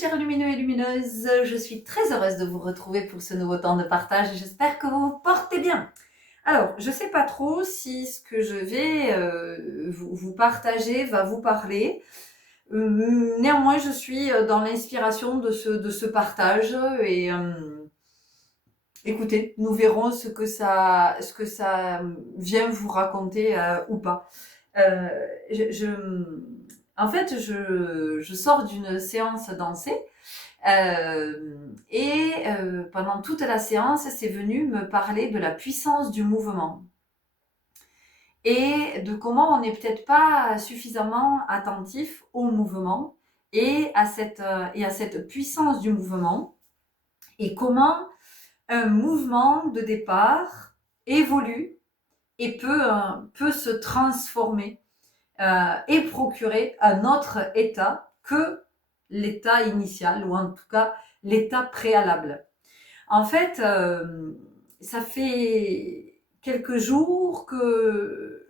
chers lumineux et lumineuses, je suis très heureuse de vous retrouver pour ce nouveau temps de partage et j'espère que vous vous portez bien. Alors, je ne sais pas trop si ce que je vais vous partager va vous parler. Néanmoins, je suis dans l'inspiration de ce partage et écoutez, nous verrons ce que ça vient vous raconter ou pas. Euh, je, je- En fait, je sors d'une séance dansée et pendant toute la séance, c'est venu me parler de la puissance du mouvement et de comment on n'est peut-être pas suffisamment attentif au mouvement et à cette puissance du mouvement et comment un mouvement de départ évolue et peut se transformer et procurer un autre état que l'état initial ou en tout cas l'état préalable. En fait, ça fait quelques jours que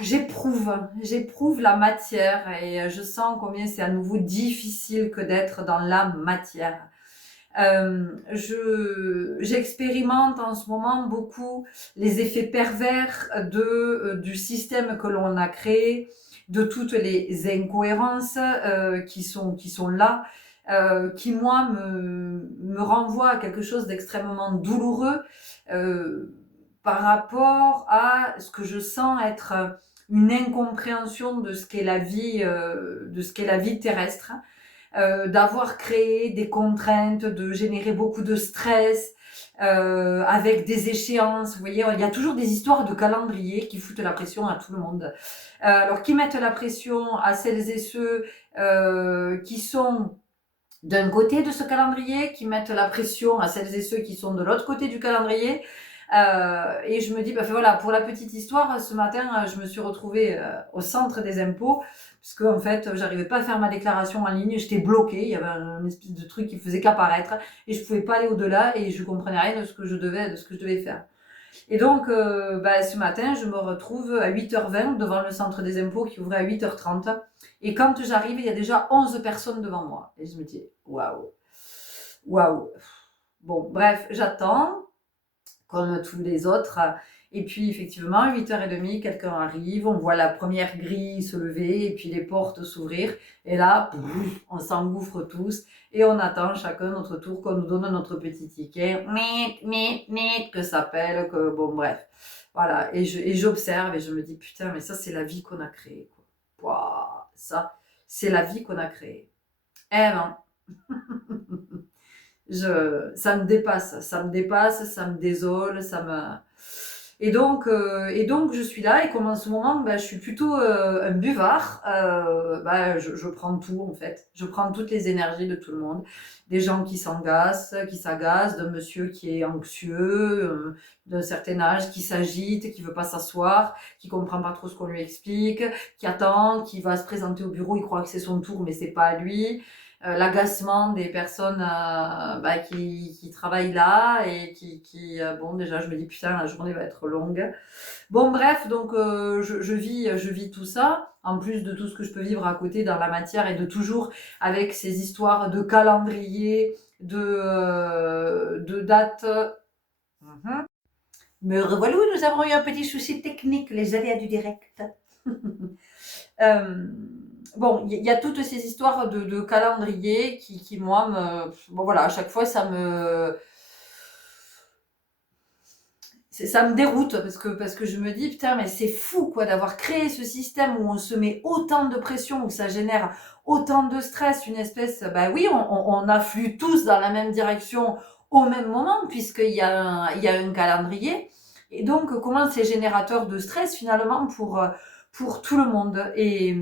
j'éprouve la matière et je sens combien c'est à nouveau difficile que d'être dans la matière. J'expérimente en ce moment beaucoup les effets pervers du système que l'on a créé, de toutes les incohérences qui sont là, qui moi me renvoient à quelque chose d'extrêmement douloureux par rapport à ce que je sens être une incompréhension de ce qu'est la vie terrestre, d'avoir créé des contraintes, de générer beaucoup de stress, avec des échéances. Vous voyez, il y a toujours des histoires de calendrier qui foutent la pression à tout le monde. Alors, qui mettent la pression à celles et ceux qui sont d'un côté de ce calendrier, qui mettent la pression à celles et ceux qui sont de l'autre côté du calendrier. Et je me dis, bah voilà, pour la petite histoire, ce matin, je me suis retrouvée au centre des impôts, puisque en fait, j'arrivais pas à faire ma déclaration en ligne, j'étais bloquée, il y avait un espèce de truc qui faisait qu'apparaître, et je pouvais pas aller au-delà, et je comprenais rien de ce que je devais faire. Et donc, ce matin, je me retrouve à 8h20 devant le centre des impôts qui ouvrait à 8h30. Et quand j'arrive, il y a déjà 11 personnes devant moi. Et je me dis, waouh, waouh. Bon, bref, j'attends comme tous les autres. Et puis, effectivement, 8h30, quelqu'un arrive, on voit la première grille se lever et puis les portes s'ouvrir. Et là, on s'engouffre tous et on attend chacun notre tour qu'on nous donne notre petit ticket. Que ça s'appelle, que bon, bref. Voilà. Et j'observe et je me dis, putain, mais ça, c'est la vie qu'on a créée, quoi. Waouh, ça, c'est la vie qu'on a créée. Eh ben, ça me dépasse, ça me désole, ça me. Et donc je suis là et comme en ce moment, je suis plutôt un buvard, je prends tout en fait. Je prends toutes les énergies de tout le monde. Des gens qui s'agacent, d'un monsieur qui est anxieux, d'un certain âge, qui s'agite, qui veut pas s'asseoir, qui comprend pas trop ce qu'on lui explique, qui attend, qui va se présenter au bureau, il croit que c'est son tour mais c'est pas à lui. L'agacement des personnes qui travaillent là et bon, déjà, je me dis, putain, la journée va être longue. Bon, bref, donc je vis tout ça, en plus de tout ce que je peux vivre à côté dans la matière et de toujours avec ces histoires de calendrier, de dates. Mhm. Me revoilà, nous avons eu un petit souci technique, les aléas du direct. Euh, bon, il y a toutes ces histoires de calendrier qui moi, bon voilà, à chaque fois, ça me déroute parce que je me dis, putain, mais c'est fou, quoi, d'avoir créé ce système où on se met autant de pression, où ça génère autant de stress, une espèce, bah oui, on afflue tous dans la même direction au même moment, il y a un calendrier. Et donc, comment c'est générateur de stress, finalement, pour tout le monde. Et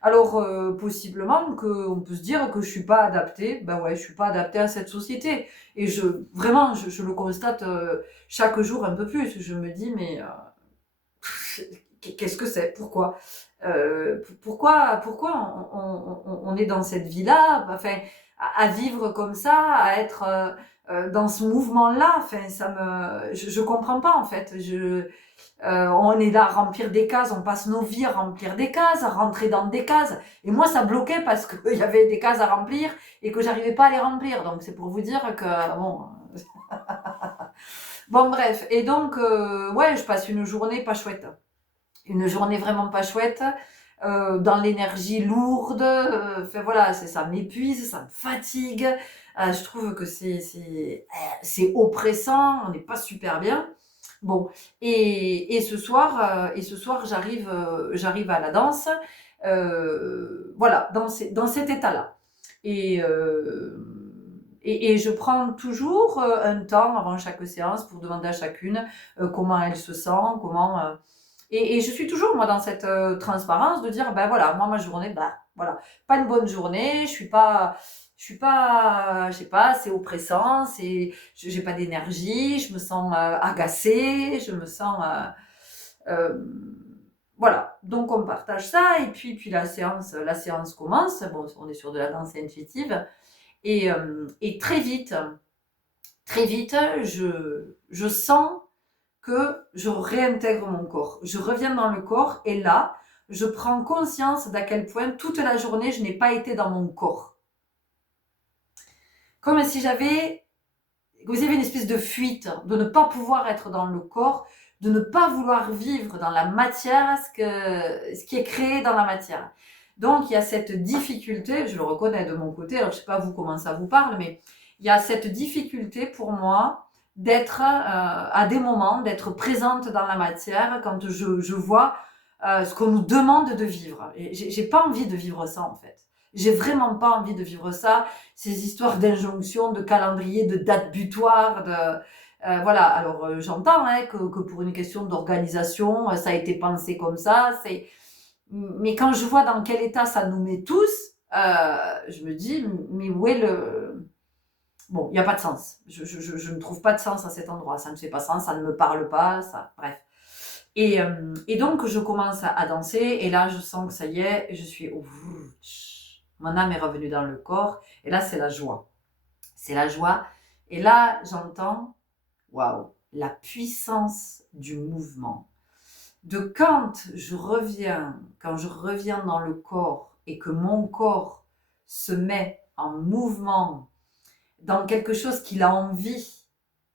alors, possiblement qu'on peut se dire que je suis pas adaptée. Ben ouais, je suis pas adaptée à cette société. Et vraiment, je le constate chaque jour un peu plus. Je me dis, mais qu'est-ce que c'est? Pourquoi? Pourquoi on est dans cette vie-là? Enfin, à vivre comme ça, à être dans ce mouvement-là. Enfin, je comprends pas en fait. On est là à remplir des cases, on passe nos vies à remplir des cases, à rentrer dans des cases. Et moi, ça bloquait parce qu'il y avait des cases à remplir et que j'arrivais pas à les remplir. Donc, c'est pour vous dire que, bon. Bon, bref. Et donc, ouais, je passe une journée pas chouette. Une journée vraiment pas chouette, dans l'énergie lourde. Enfin, voilà, ça m'épuise, ça me fatigue. Je trouve que c'est oppressant, on n'est pas super bien. Bon, et ce soir, j'arrive à la danse, voilà, dans cet état-là. Et, euh, et je prends toujours un temps avant chaque séance pour demander à chacune comment elle se sent, et je suis toujours, moi, dans cette transparence de dire, ben voilà, moi, ma journée, bah, voilà, pas une bonne journée, je sais pas, c'est oppressant, j'ai pas d'énergie, je me sens agacée, je me sens, euh, voilà. Donc, on partage ça, et puis la séance commence. Bon, on est sur de la danse intuitive, et très vite, je sens que je réintègre mon corps. Je reviens dans le corps et là, je prends conscience d'à quel point toute la journée, je n'ai pas été dans mon corps. Comme si vous avez une espèce de fuite, de ne pas pouvoir être dans le corps, de ne pas vouloir vivre dans la matière ce qui est créé dans la matière. Donc, il y a cette difficulté, je le reconnais de mon côté, alors je ne sais pas vous comment ça vous parle, mais il y a cette difficulté pour moi d'être, à des moments, d'être présente dans la matière quand je vois ce qu'on nous demande de vivre. Et j'ai pas envie de vivre ça, en fait. J'ai vraiment pas envie de vivre ça. Ces histoires d'injonctions, de calendrier, de dates butoirs, voilà. Alors, j'entends que pour une question d'organisation, ça a été pensé comme ça. Mais quand je vois dans quel état ça nous met tous, je me dis, mais où est le... Bon, il n'y a pas de sens. Je ne trouve pas de sens à cet endroit. Ça ne fait pas sens, ça ne me parle pas, ça... Bref. Et donc, je commence à danser, et là, je sens que ça y est, je suis... Mon âme est revenue dans le corps, et là, c'est la joie. C'est la joie. Et là, j'entends, waouh, la puissance du mouvement. Quand je reviens dans le corps et que mon corps se met en mouvement dans quelque chose qu'il a envie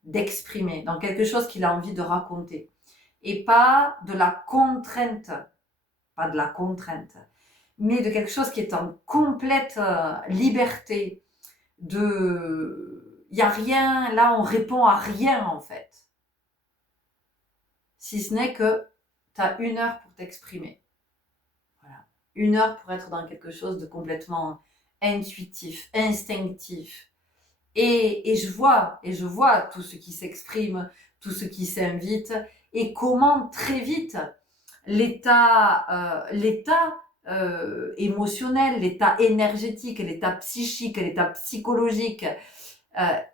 d'exprimer, dans quelque chose qu'il a envie de raconter, et pas de la contrainte, mais de quelque chose qui est en complète liberté, il n'y a rien, là on répond à rien en fait. Si ce n'est que tu as 1 heure pour t'exprimer. Voilà. 1 heure pour être dans quelque chose de complètement intuitif, instinctif. Et je vois tout ce qui s'exprime, tout ce qui s'invite, et comment très vite l'état émotionnel, l'état énergétique, l'état psychique, l'état psychologique,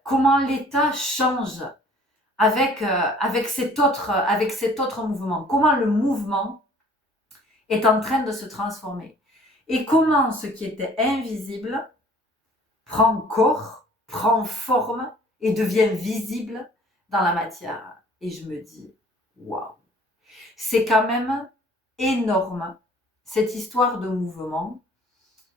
comment l'état change avec cet autre mouvement. Comment le mouvement est en train de se transformer. Et comment ce qui était invisible prend corps, prend forme et devient visible dans la matière. Et je me dis, waouh, c'est quand même énorme cette histoire de mouvement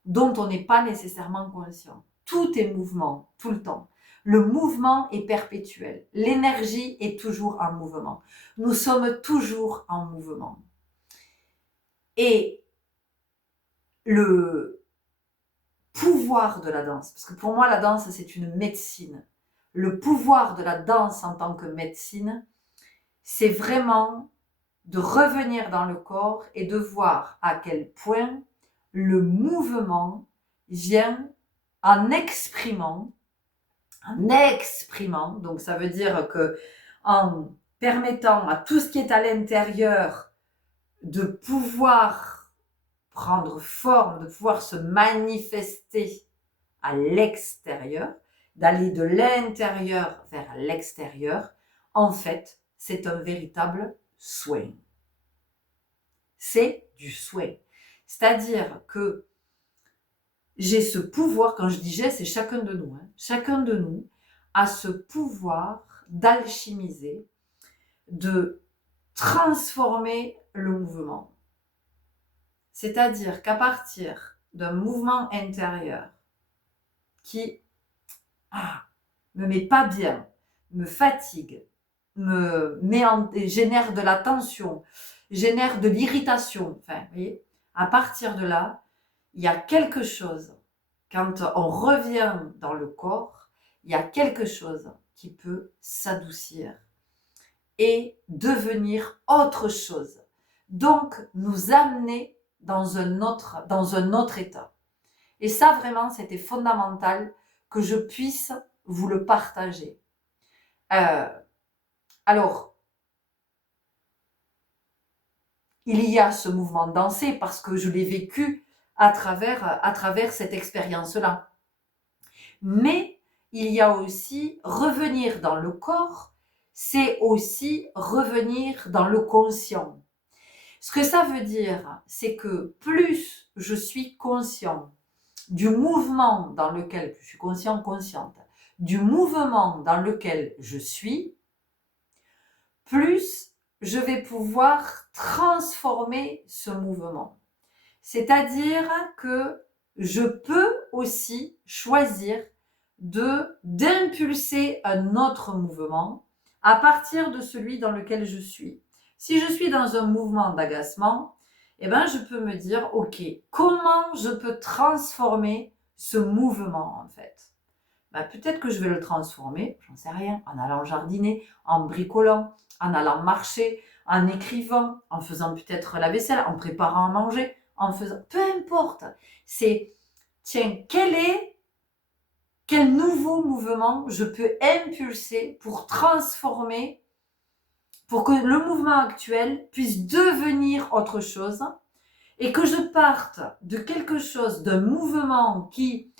dont on n'est pas nécessairement conscient. Tout est mouvement, tout le temps. Le mouvement est perpétuel. L'énergie est toujours en mouvement. Nous sommes toujours en mouvement. Et le pouvoir de la danse, parce que pour moi la danse c'est une médecine. Le pouvoir de la danse en tant que médecine, c'est vraiment de revenir dans le corps et de voir à quel point le mouvement vient en exprimant, donc ça veut dire que en permettant à tout ce qui est à l'intérieur de pouvoir prendre forme, de pouvoir se manifester à l'extérieur, d'aller de l'intérieur vers l'extérieur, en fait, c'est un véritable soin. C'est du soin. C'est-à-dire que j'ai ce pouvoir, quand je dis j'ai, c'est chacun de nous. Chacun de nous a ce pouvoir d'alchimiser, de transformer le mouvement. C'est-à-dire qu'à partir d'un mouvement intérieur qui me met pas bien, me fatigue, génère de la tension, génère de l'irritation, enfin, vous voyez, à partir de là, il y a quelque chose, quand on revient dans le corps, il y a quelque chose qui peut s'adoucir et devenir autre chose. Donc, nous amener dans un autre état. Et ça, vraiment, c'était fondamental que je puisse vous le partager. Alors, il y a ce mouvement de danser parce que je l'ai vécu à travers cette expérience-là. Mais il y a aussi revenir dans le corps, c'est aussi revenir dans le conscient. Ce que ça veut dire, c'est que plus je suis conscient du mouvement dans lequel je suis consciente, du mouvement dans lequel je suis, plus je vais pouvoir transformer ce mouvement. C'est-à-dire que je peux aussi choisir d'impulser un autre mouvement à partir de celui dans lequel je suis. Si je suis dans un mouvement d'agacement, eh ben, je peux me dire, ok, comment je peux transformer ce mouvement en fait? Ben, peut-être que je vais le transformer, j'en sais rien, en allant jardiner, en bricolant, en allant marcher, en écrivant, en faisant peut-être la vaisselle, en préparant à manger, en faisant, peu importe. C'est, tiens, quel nouveau mouvement je peux impulser pour transformer, pour que le mouvement actuel puisse devenir autre chose et que je parte de quelque chose, d'un mouvement qui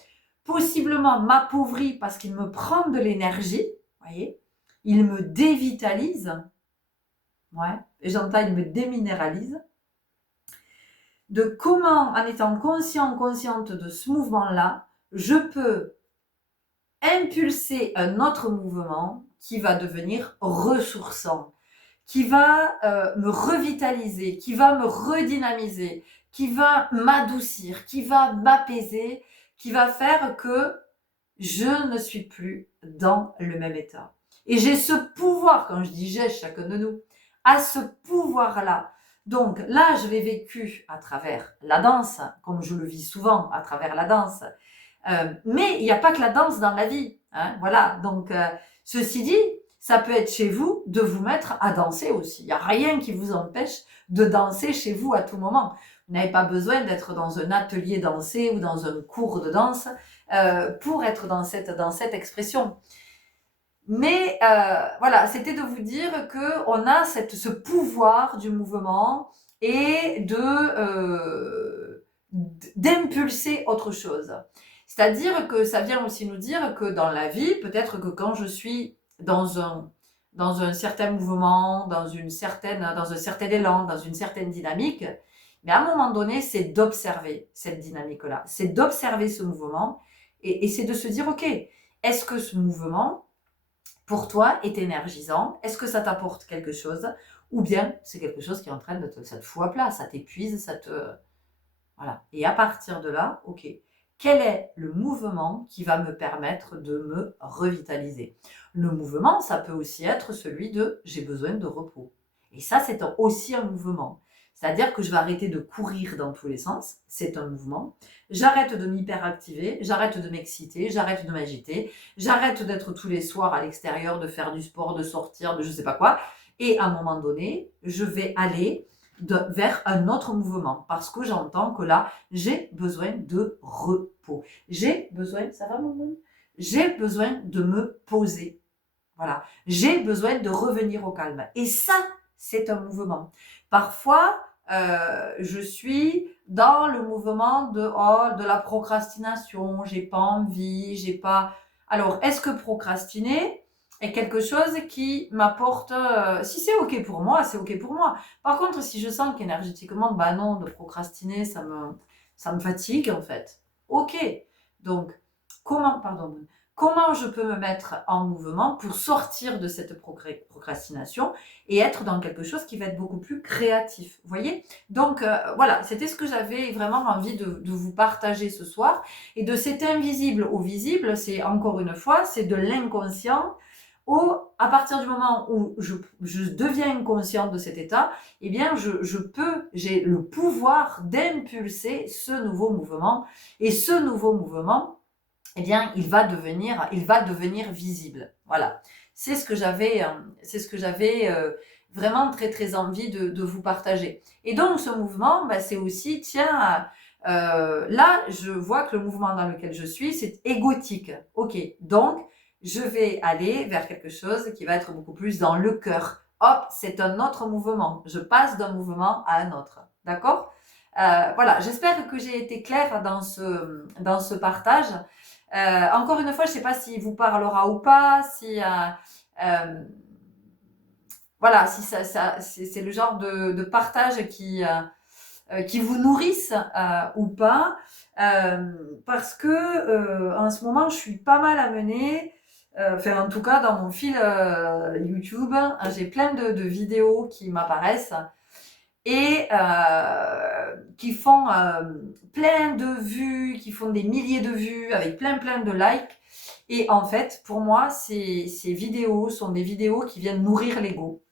possiblement m'appauvrit parce qu'il me prend de l'énergie, voyez, il me dévitalise, ouais, et j'entends il me déminéralise, de comment, en étant consciente de ce mouvement-là, je peux impulser un autre mouvement qui va devenir ressourçant, qui va me revitaliser, qui va me redynamiser, qui va m'adoucir, qui va m'apaiser, qui va faire que je ne suis plus dans le même état. Et j'ai ce pouvoir, quand je dis j'ai, chacun de nous, a ce pouvoir-là. Donc là, je l'ai vécu à travers la danse, comme je le vis souvent à travers la danse. Mais il n'y a pas que la danse dans la vie. Hein, voilà. Donc, ceci dit, ça peut être chez vous de vous mettre à danser aussi. Il n'y a rien qui vous empêche de danser chez vous à tout moment. Vous n'avez pas besoin d'être dans un atelier dansé ou dans un cours de danse pour être dans cette expression. Mais voilà, c'était de vous dire qu'on a ce pouvoir du mouvement et d'impulser autre chose. C'est-à-dire que ça vient aussi nous dire que dans la vie, peut-être que quand je suis dans un certain mouvement, dans un certain élan, dans une certaine dynamique, mais à un moment donné, c'est d'observer cette dynamique-là, c'est d'observer ce mouvement et c'est de se dire, ok, est-ce que ce mouvement, pour toi, est énergisant? Est-ce que ça t'apporte quelque chose? Ou bien c'est quelque chose qui est en train ça te fout à plat, ça t'épuise, voilà. Et à partir de là, ok, quel est le mouvement qui va me permettre de me revitaliser? Le mouvement, ça peut aussi être celui de j'ai besoin de repos. Et ça, c'est aussi un mouvement. C'est-à-dire que je vais arrêter de courir dans tous les sens, c'est un mouvement. J'arrête de m'hyperactiver, j'arrête de m'exciter, j'arrête de m'agiter, j'arrête d'être tous les soirs à l'extérieur, de faire du sport, de sortir, de je sais pas quoi. Et à un moment donné, je vais aller vers un autre mouvement parce que j'entends que là, j'ai besoin de repos. J'ai besoin, ça va mon monde? J'ai besoin de me poser. Voilà. J'ai besoin de revenir au calme. Et ça, c'est un mouvement. Parfois, je suis dans le mouvement de la procrastination. J'ai pas envie, j'ai pas. Alors, est-ce que procrastiner est quelque chose qui m'apporte, si c'est ok pour moi, c'est ok pour moi. Par contre, si je sens qu'énergétiquement, bah non, de procrastiner, ça me fatigue en fait. Ok. Donc, comment je peux me mettre en mouvement pour sortir de cette procrastination et être dans quelque chose qui va être beaucoup plus créatif. Vous voyez? Donc voilà, c'était ce que j'avais vraiment envie de vous partager ce soir. Et de cet invisible au visible, c'est encore une fois, c'est de l'inconscient à partir du moment où je deviens inconsciente de cet état, eh bien, j'ai le pouvoir d'impulser ce nouveau mouvement. Et ce nouveau mouvement, eh bien, il va devenir visible. Voilà. C'est ce que j'avais vraiment très, très envie de vous partager. Et donc, ce mouvement, bah, c'est aussi, tiens, là, je vois que le mouvement dans lequel je suis, c'est égotique. Ok, donc, je vais aller vers quelque chose qui va être beaucoup plus dans le cœur. Hop, c'est un autre mouvement. Je passe d'un mouvement à un autre. D'accord? Voilà, j'espère que j'ai été claire dans ce partage. Encore une fois, je ne sais pas s'il vous parlera ou pas, si voilà, si c'est le genre de partage qui vous nourrissent ou pas, parce que en ce moment, je suis pas mal amenée. Enfin, en tout cas, dans mon fil YouTube, j'ai plein de vidéos qui m'apparaissent et qui font plein de vues, qui font des milliers de vues avec plein de likes. Et en fait, pour moi, ces vidéos sont des vidéos qui viennent nourrir l'ego.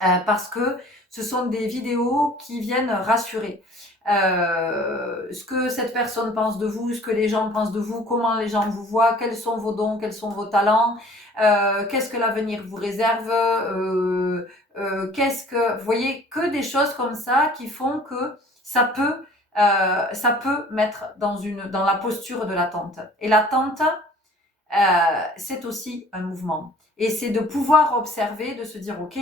Parce que ce sont des vidéos qui viennent rassurer. Ce que cette personne pense de vous, ce que les gens pensent de vous, comment les gens vous voient, quels sont vos dons, quels sont vos talents, qu'est-ce que l'avenir vous réserve, vous voyez, que des choses comme ça qui font que ça peut mettre dans la posture de l'attente. Et l'attente, c'est aussi un mouvement. Et c'est de pouvoir observer, de se dire, ok,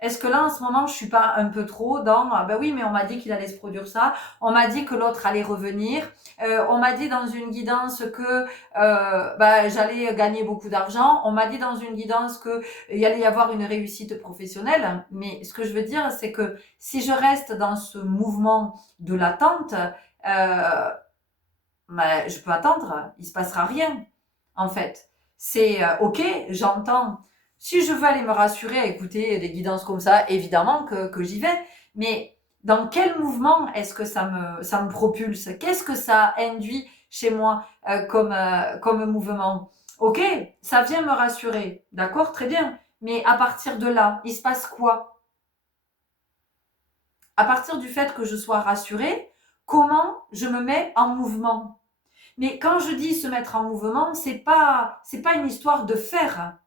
est-ce que là, en ce moment, je suis pas un peu trop dans, ah ben oui, mais on m'a dit qu'il allait se produire ça, on m'a dit que l'autre allait revenir, on m'a dit dans une guidance que j'allais gagner beaucoup d'argent, on m'a dit dans une guidance que il allait y avoir une réussite professionnelle, mais ce que je veux dire, c'est que si je reste dans ce mouvement de l'attente, je peux attendre, il se passera rien. En fait, c'est ok, j'entends. Si je veux aller me rassurer à écouter des guidances comme ça, évidemment que j'y vais. Mais dans quel mouvement est-ce que ça me propulse? Qu'est-ce que ça induit chez moi comme mouvement? Ok, ça vient me rassurer, d'accord, très bien. Mais à partir de là, il se passe quoi? À partir du fait que je sois rassurée, comment je me mets en mouvement? Mais quand je dis se mettre en mouvement, c'est pas une histoire de faire.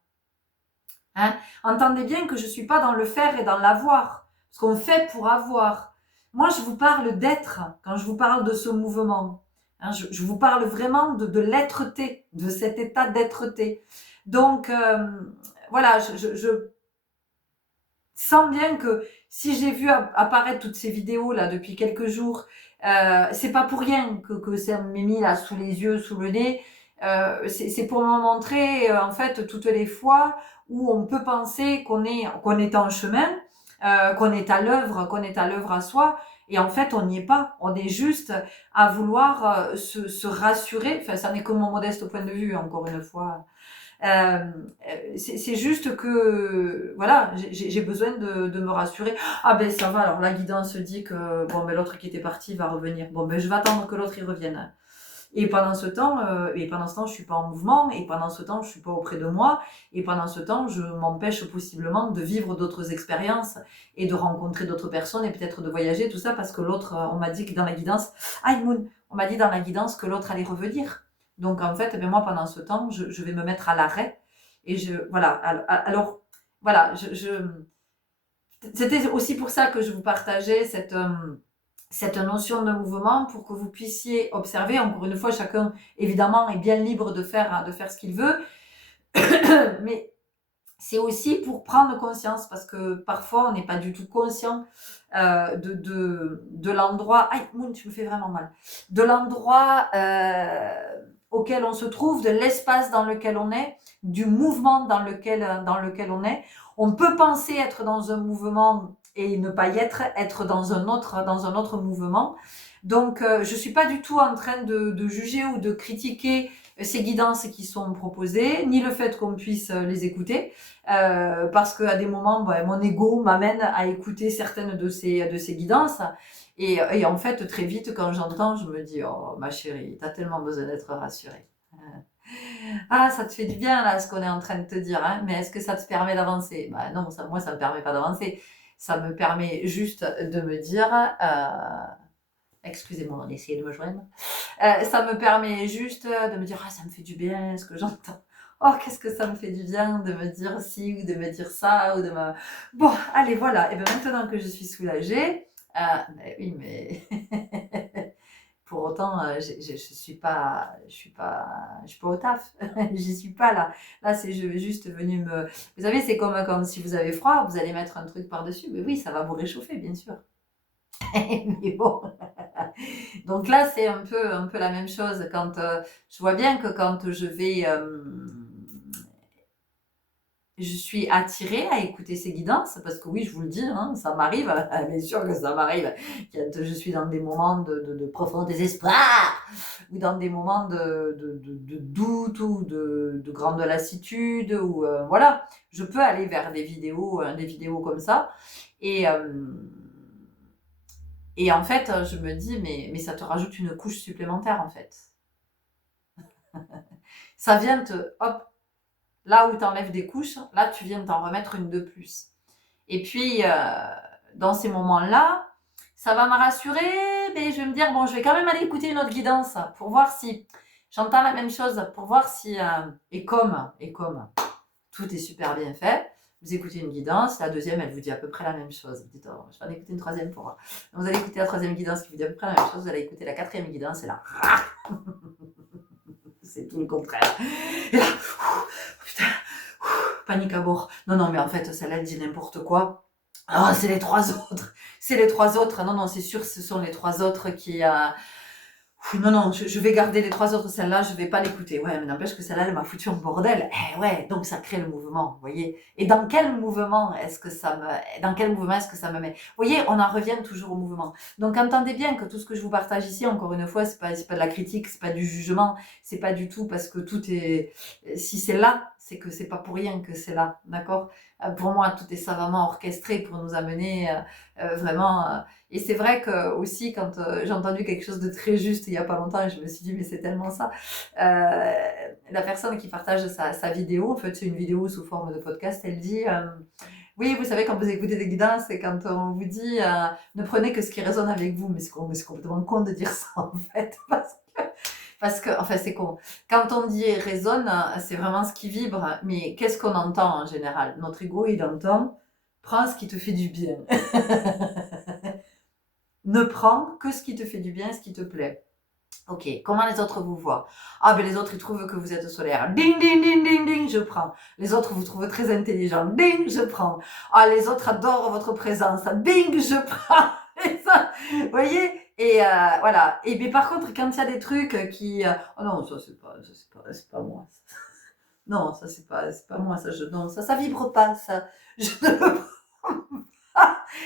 Hein. Entendez bien que je suis pas dans le faire et dans l'avoir, parce qu'on fait pour avoir. Moi, je vous parle d'être quand je vous parle de ce mouvement. Hein, je vous parle vraiment de l'être-té, de cet état d'être-té. Donc, voilà, je sens bien que si j'ai vu apparaître toutes ces vidéos là depuis quelques jours, c'est pas pour rien que ça m'est mis là sous les yeux, sous le nez. C'est pour me montrer en fait toutes les fois où on peut penser qu'on est en chemin, qu'on est à l'œuvre à soi, et en fait on n'y est pas. On est juste à vouloir se rassurer. Enfin, ça n'est que mon modeste point de vue, encore une fois. C'est juste que voilà, j'ai besoin de me rassurer. Ah ben ça va, alors la guidance dit que bon ben l'autre qui était parti va revenir. Bon ben je vais attendre que l'autre y revienne. Et pendant ce temps, je suis pas en mouvement, et pendant ce temps, je suis pas auprès de moi, et pendant ce temps, je m'empêche possiblement de vivre d'autres expériences et de rencontrer d'autres personnes et peut-être de voyager, tout ça parce que l'autre, on m'a dit que dans la guidance, on m'a dit dans la guidance que l'autre allait revenir. Donc en fait, moi pendant ce temps, je vais me mettre à l'arrêt et alors voilà, c'était aussi pour ça que je vous partageais cette notion de mouvement pour que vous puissiez observer. Encore une fois, chacun évidemment est bien libre de faire ce qu'il veut, mais c'est aussi pour prendre conscience, parce que parfois on n'est pas du tout conscient de l'endroit. Aïe, Moon, tu me fais vraiment mal. De l'endroit auquel on se trouve, de l'espace dans lequel on est, du mouvement dans lequel on est. On peut penser être dans un mouvement et ne pas y être dans un autre mouvement. Donc, je suis pas du tout en train de juger ou de critiquer ces guidances qui sont proposées, ni le fait qu'on puisse les écouter, parce qu'à des moments, mon ego m'amène à écouter certaines de ces guidances. Et en fait, très vite, quand j'entends, je me dis, oh ma chérie, t'as tellement besoin d'être rassurée. Ah, ça te fait du bien là, ce qu'on est en train de te dire, hein, mais est-ce que ça te permet d'avancer? Bah non, moi, ça me permet pas d'avancer. Ça me permet juste de me dire, excusez-moi, on essaie de me joindre. Ça me permet juste de me dire, ah, ça me fait du bien ce que j'entends. Oh, qu'est-ce que ça me fait du bien de me dire ci ou de me dire ça ou de me... Bon, allez, voilà. Et bien maintenant que je suis soulagée, oui, mais pour autant, je suis pas au taf. J'y suis pas là. Là, c'est je vais juste venir me. Vous savez, c'est comme quand si vous avez froid, vous allez mettre un truc par-dessus. Mais oui, ça va vous réchauffer, bien sûr. Mais bon. Donc là, c'est un peu la même chose. Quand je vois bien que quand je suis attirée à écouter ces guidances, parce que oui, je vous le dis, hein, ça m'arrive, bien sûr que ça m'arrive, quand je suis dans des moments de profond désespoir, ou dans des moments de doute, ou de grande lassitude, ou voilà, je peux aller vers des vidéos comme ça, et, euh, et en fait, je me dis, mais ça te rajoute une couche supplémentaire, en fait. Ça vient hop, là où tu enlèves des couches, là, tu viens t'en remettre une de plus. Et puis, dans ces moments-là, ça va me rassurer, mais je vais me dire, bon, je vais quand même aller écouter une autre guidance pour voir si j'entends la même chose, pour voir si... et comme tout est super bien fait, vous écoutez une guidance, la deuxième, elle vous dit à peu près la même chose. Vous dites, oh, je vais en écouter une troisième pour voir. Donc, vous allez écouter la troisième guidance qui vous dit à peu près la même chose, vous allez écouter la quatrième guidance, et là, c'est tout le contraire. Et là, putain, panique à bord. Non, mais en fait, celle-là, elle dit n'importe quoi. Ah, c'est les trois autres. C'est les trois autres. Non, c'est sûr, ce sont les trois autres qui... Non, je vais garder les trois autres. Celle-là, je vais pas l'écouter. Ouais, mais n'empêche que celle-là, elle m'a foutu en bordel. Eh ouais, donc ça crée le mouvement, vous voyez. Et dans quel mouvement est-ce que ça me met? Vous voyez, on en revient toujours au mouvement. Donc entendez bien que tout ce que je vous partage ici, encore une fois, c'est pas de la critique, c'est pas du jugement, c'est pas du tout parce que tout est... Si c'est là, c'est que c'est pas pour rien que c'est là, d'accord? Pour moi, tout est savamment orchestré pour nous amener vraiment... Et c'est vrai que aussi, quand j'ai entendu quelque chose de très juste il y a pas longtemps, et je me suis dit, mais c'est tellement ça. La personne qui partage sa vidéo, en fait, c'est une vidéo sous forme de podcast, elle dit, oui, vous savez, quand vous écoutez des guidances, c'est quand on vous dit, ne prenez que ce qui résonne avec vous, mais c'est complètement con de dire ça, en fait, enfin, c'est con. Quand on dit résonne, c'est vraiment ce qui vibre, mais qu'est-ce qu'on entend en général? Notre ego, il entend, prends ce qui te fait du bien. Ne prends que ce qui te fait du bien, ce qui te plaît. Ok, comment les autres vous voient? Ah ben les autres ils trouvent que vous êtes solaire. Ding ding ding ding ding, je prends. Les autres vous trouvent très intelligent. Ding, je prends. Ah les autres adorent votre présence. Ding, je prends. Et ça, vous voyez? Et voilà. Et mais par contre quand il y a des trucs qui oh non c'est pas moi. Non ça c'est pas moi non ça vibre pas ça. Je ne le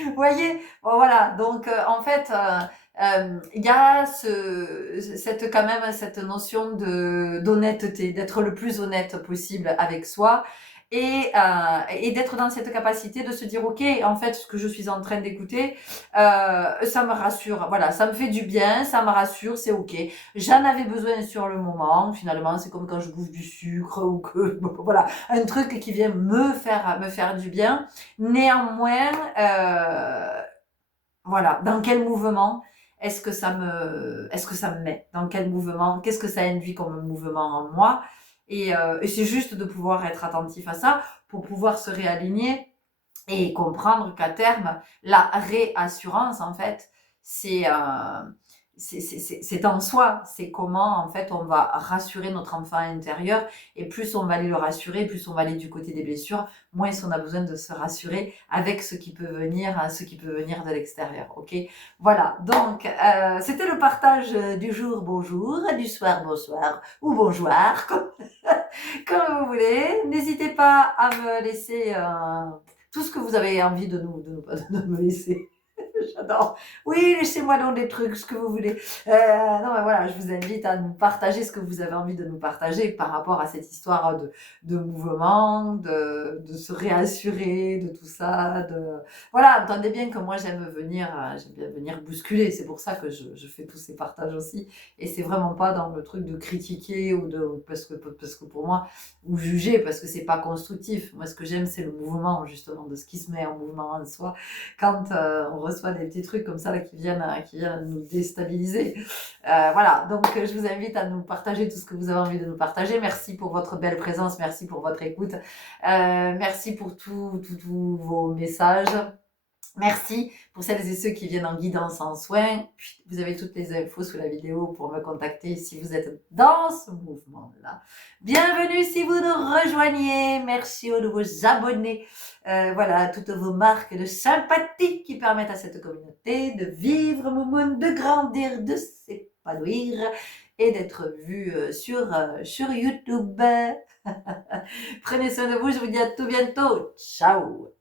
vous voyez? Bon, voilà, donc en fait, il y a quand même cette notion d'honnêteté, d'être le plus honnête possible avec soi et d'être dans cette capacité de se dire, ok, en fait, ce que je suis en train d'écouter, ça me rassure, voilà, ça me fait du bien, ça me rassure, c'est ok. J'en avais besoin sur le moment, finalement, c'est comme quand je bouffe du sucre ou que, voilà, un truc qui vient me faire du bien. Néanmoins, voilà, dans quel mouvement est-ce que ça me met? Dans quel mouvement? Qu'est-ce que ça induit comme mouvement en moi? Et c'est juste de pouvoir être attentif à ça pour pouvoir se réaligner et comprendre qu'à terme, la réassurance, en fait, c'est en soi. C'est comment, en fait, on va rassurer notre enfant intérieur. Et plus on va aller le rassurer, plus on va aller du côté des blessures, moins on a besoin de se rassurer avec ce qui peut venir de l'extérieur. Ok? Voilà. Donc, c'était le partage du jour, bonjour, du soir, bonsoir, ou bonjour, comme vous voulez. N'hésitez pas à me laisser tout ce que vous avez envie de me laisser. J'adore. Oui, laissez-moi dans des trucs, ce que vous voulez. Non, mais voilà, je vous invite à nous partager ce que vous avez envie de nous partager par rapport à cette histoire de mouvement, de se réassurer, de tout ça. Voilà, entendez bien que moi, j'aime bien venir bousculer. C'est pour ça que je fais tous ces partages aussi. Et c'est vraiment pas dans le truc de critiquer parce que pour moi, ou juger, parce que c'est pas constructif. Moi, ce que j'aime, c'est le mouvement, justement, de ce qui se met en mouvement en soi quand on reçoit des petits trucs comme ça là, qui viennent nous déstabiliser. Voilà, donc je vous invite à nous partager tout ce que vous avez envie de nous partager. Merci pour votre belle présence, merci pour votre écoute, merci pour tous vos messages. Merci pour celles et ceux qui viennent en guidance en soins. Vous avez toutes les infos sous la vidéo pour me contacter si vous êtes dans ce mouvement-là. Bienvenue si vous nous rejoignez. Merci aux nouveaux abonnés. Voilà, toutes vos marques de sympathie qui permettent à cette communauté de vivre, moumoune, de grandir, de s'épanouir et d'être vu sur YouTube. Prenez soin de vous, je vous dis à tout bientôt. Ciao.